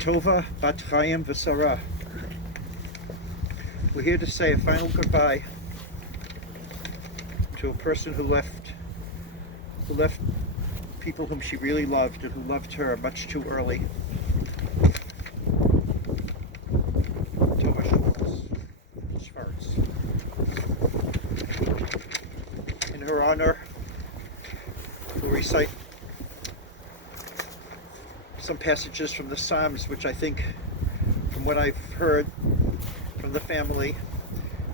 Tova bat Chaim v'Sarah. We're here to say a final goodbye to a person who left people whom she really loved and who loved her much too early. Toby Shvarts. In her honor, we'll recite some passages from the Psalms, which I think, from what I've heard from the family,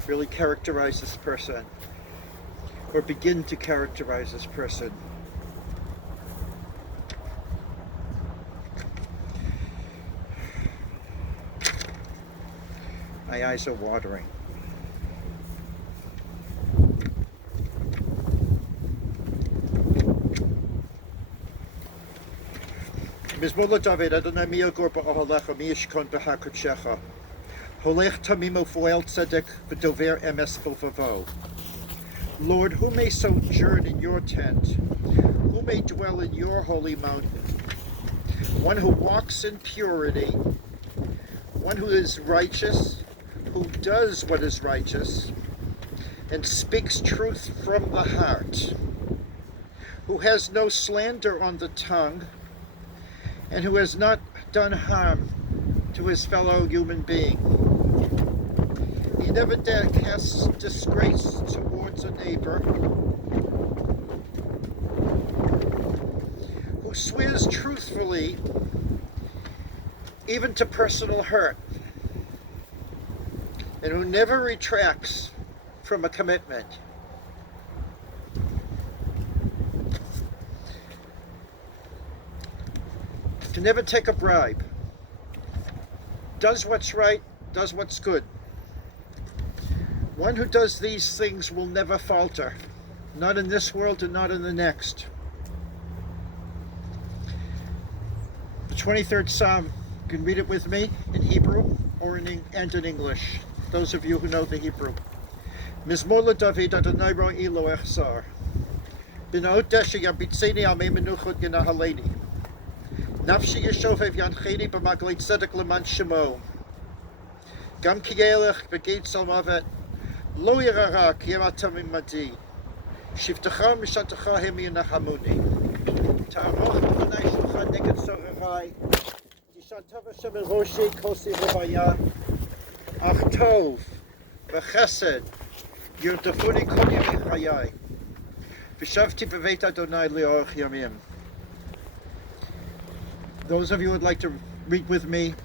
really characterize this person, or begin to characterize this person. My eyes are watering. Mizmor David, Adonai mi yagor ba'ohalecha mi yishkon b'hakodshecha. Holech tamim u'foel tzedek v'dover emes b'vavo. Lord, who may sojourn in your tent? Who may dwell in your holy mountain? One who walks in purity, one who is righteous, who does what is righteous, and speaks truth from the heart, who has no slander on the tongue, and who has not done harm to his fellow human being. He never dare cast disgrace towards a neighbor, who swears truthfully even to personal hurt, and who never retracts from a commitment. To never take a bribe, does what's right, does what's good. One who does these things will never falter, not in this world and not in the next. The 23rd Psalm, you can read it with me in Hebrew or in English, those of you who know the Hebrew. Mizmor David Adonai ro'i lo echzar. B'na'ot deshe yabitzeni al mei menuchot genahaleni. Nafshi yeshovev yancheni b'maglei tzedek leman shemo. Gam ki yelech b'geit salmavet. Lo yirara ki yematam imadi. Shivtecha mishatecha hem yinachamuni. Ta'aroch b'nai shulchan neged sorerai. Tishantav Hashem el roshi kosi v'vaya. Ach tov v'chesed yirtafuni kol yemei chayai. V'shavti b'veit Adonai le'orach yamim. Those of you who would like to read with me,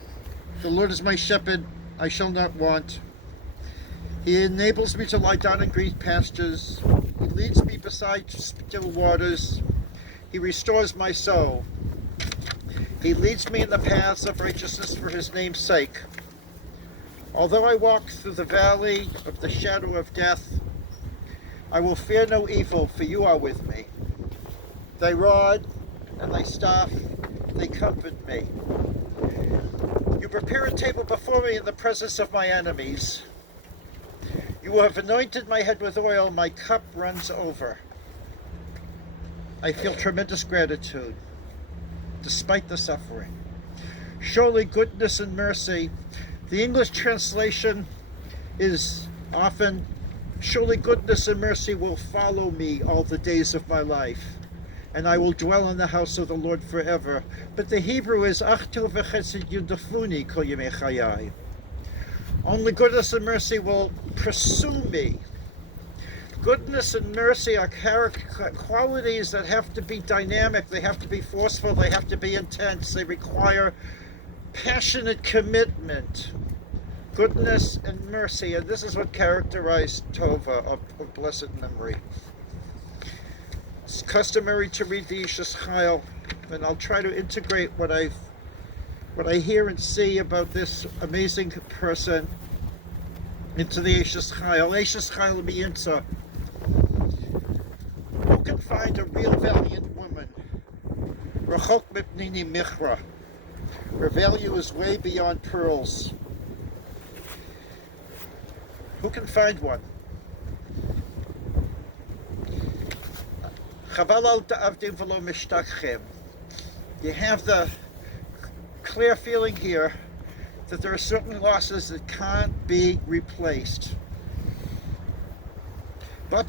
the Lord is my shepherd, I shall not want. He enables me to lie down in green pastures. He leads me beside still waters. He restores my soul. He leads me in the paths of righteousness for his name's sake. Although I walk through the valley of the shadow of death, I will fear no evil, for you are with me. Thy rod and thy staff, they comfort me. You prepare a table before me in the presence of my enemies. You have anointed my head with oil, my cup runs over. I feel tremendous gratitude, despite the suffering. Surely goodness and mercy. The English translation is often, surely goodness and mercy will follow me all the days of my life, and I will dwell in the house of the Lord forever. But the Hebrew is ach tov v'chesed yudafuni kol yemei chayai. Only goodness and mercy will pursue me. Goodness and mercy are qualities that have to be dynamic, they have to be forceful, they have to be intense, they require passionate commitment. Goodness and mercy, and this is what characterized Tova of blessed memory. It's customary to read the Ishus Chayil, and I'll try to integrate what I hear and see about this amazing person into the Ishus Chayil. Ishus Chayil miyinsa. Who can find a real valiant woman? Rachok mipnini michra. Her value is way beyond pearls. Who can find one? You have the clear feeling here that there are certain losses that can't be replaced. Her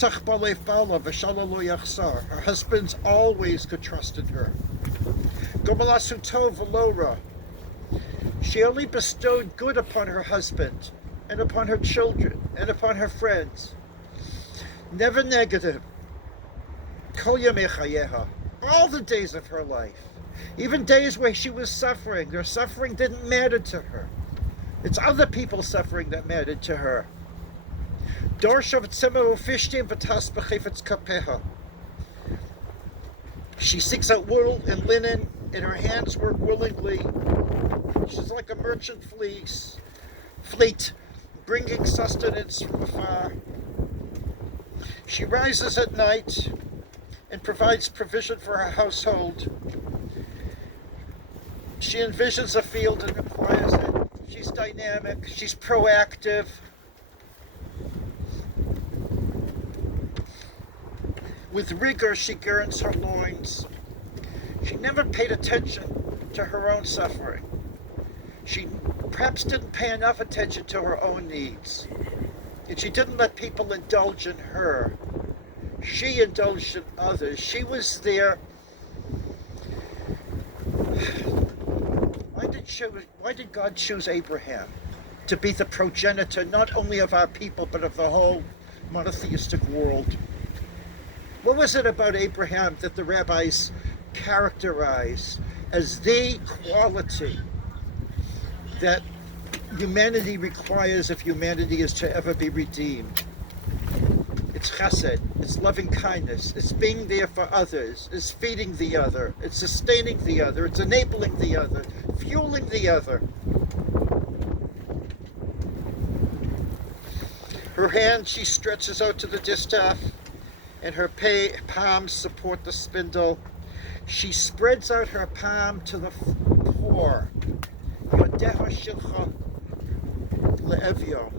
husband's always could trust in her. She only bestowed good upon her husband and upon her children and upon her friends. Never negative. All the days of her life. Even days where she was suffering. Their suffering didn't matter to her. It's other people's suffering that mattered to her. She seeks out wool and linen, and her hands work willingly. She's like a merchant fleet, bringing sustenance from afar. She rises at night and provides provision for her household. She envisions a field and acquires it. She's dynamic, she's proactive. With rigor, she girds her loins. She never paid attention to her own suffering. She perhaps didn't pay enough attention to her own needs. And she didn't let people indulge in her. She indulged in others. She was there. Why did God choose Abraham to be the progenitor not only of our people but of the whole monotheistic world? What was it about Abraham that the rabbis characterize as the quality that humanity requires if humanity is to ever be redeemed? It's chesed, it's loving kindness, it's being there for others, it's feeding the other, it's sustaining the other, it's enabling the other, fueling the other. Her hand she stretches out to the distaff, and her palms support the spindle. She spreads out her palm to the poor. Yodeha shilcha le'evyo.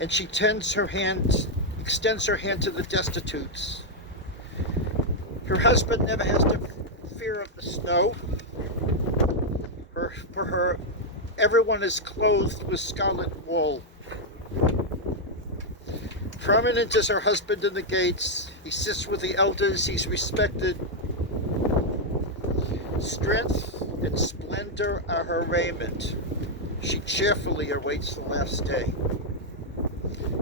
And she extends her hand to the destitutes. Her husband never has to fear of the snow. For her, everyone is clothed with scarlet wool. Prominent is her husband in the gates. He sits with the elders. He's respected. Strength and splendor are her raiment. She cheerfully awaits the last day.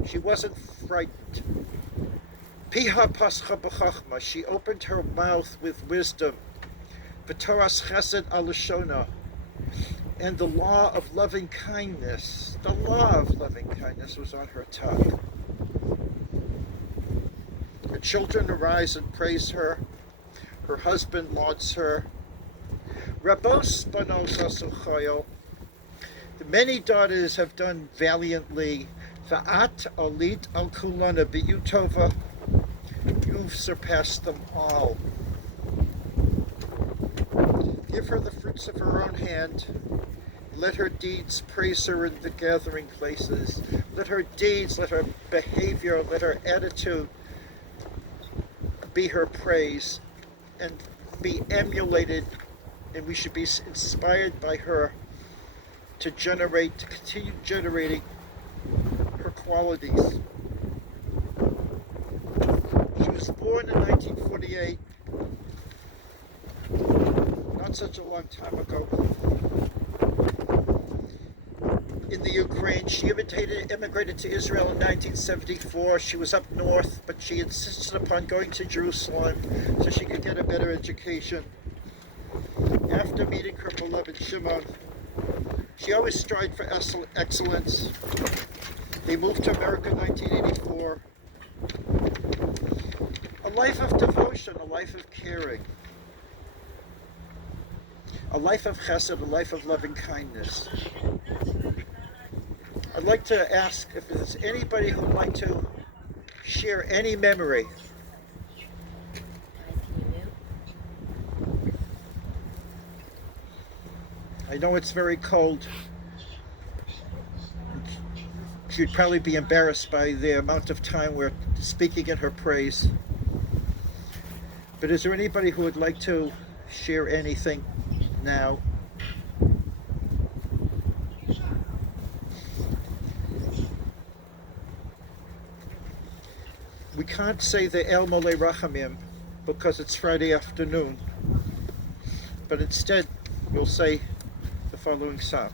She wasn't frightened. Piha pascha b'chachma. She opened her mouth with wisdom. V'toras chesed alashona. And the law of loving kindness, was on her tongue. Her children arise and praise her. Her husband lauds her. Rabos banos asuchayo. The many daughters have done valiantly. Va'at alit al kulana b'yutova. You've surpassed them all. Give her the fruits of her own hand. Let her deeds praise her in the gathering places. Let her deeds, let her behavior, let her attitude be her praise and be emulated, and we should be inspired by her to continue generating her qualities. She was born in 1948, not such a long time ago, in the Ukraine. She immigrated to Israel in 1974. She was up north, but she insisted upon going to Jerusalem so she could get a better education. After meeting her beloved Shimon, she always strived for excellence. They moved to America in 1984. A life of devotion, a life of caring, a life of chesed, a life of loving kindness. I'd like to ask if there's anybody who would like to share any memory. I know it's very cold. She'd probably be embarrassed by the amount of time we're speaking in her praise. But is there anybody who would like to share anything now. We can't say the El Mole Rachamim because it's Friday afternoon, but instead we'll say the following psalm.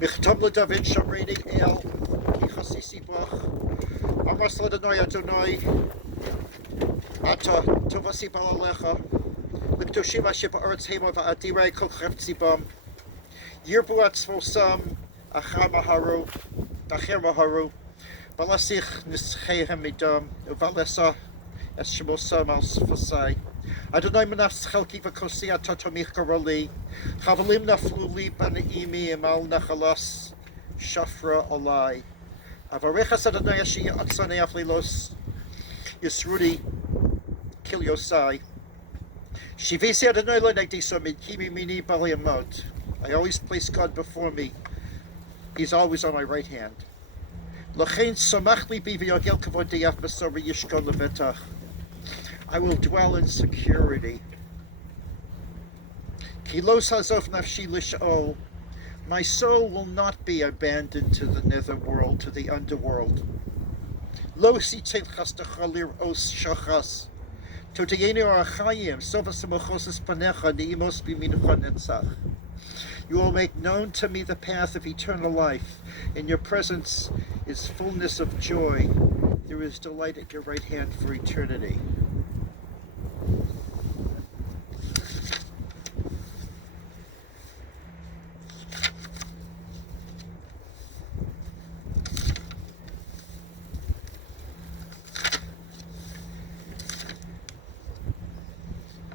Michtam LeDavid Shamreni El Ki Chasisi Bach Amas LaDonai Adonai Ata Tovasi Balalecha L'Kdoshim Asher Ba'aretz Hema Va'adirei Kol Chefetzi Bam Yirbu Atzvosam Achar Maharu Dacher Maharu Balasich Nischeihem Midam Uvalesa Es Shemosam Al Sfasai Adonai Manaf Chalki V'Kosi Atatomich Garoli Chavalim Nafluli Banaimi Emal Nachalas Shafra Olai Avarechas Adonai Ashi Atzane Aflilos Yisrudi Kilyosai Shivisi Adonai Lenegdisa Midkimi Mini Baliamot. I always place God before me. He's always on my right hand. Lachein Samachli Biviyagel Kavodiyaf Basari Yishkon Levetach. I will dwell in security. Kilos Hazof Nafshi Lish'ol. My soul will not be abandoned to the netherworld, to the underworld. Lo sitel chastachalir os shachas. Totayenu arachayim, sovasamochoses panecha, neimos biminucha netzach. You will make known to me the path of eternal life. In your presence is fullness of joy. There is delight at your right hand for eternity.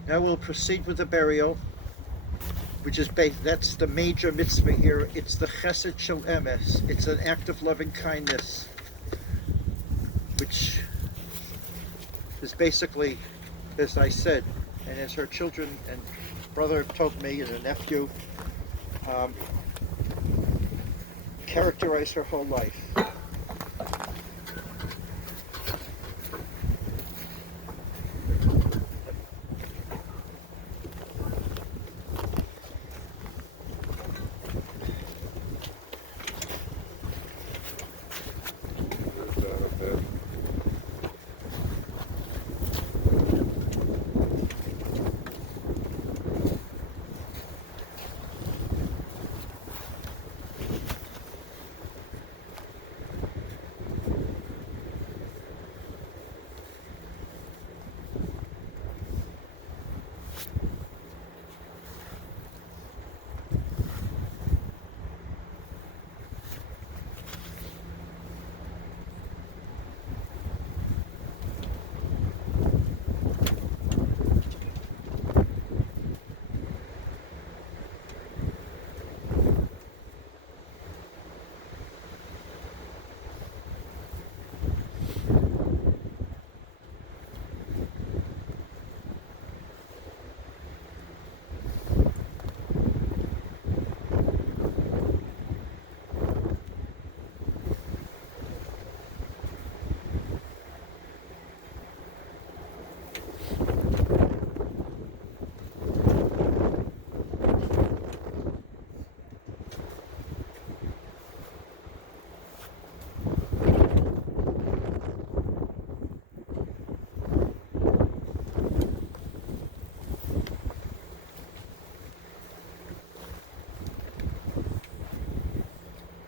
Now we'll proceed with the burial, which is that's the major mitzvah here. It's the chesed shel emes. It's an act of loving kindness, which is basically, as I said, and as her children and brother told me, and a nephew, characterize her whole life.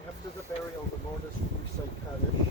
After the burial, the mourners recite Kaddish.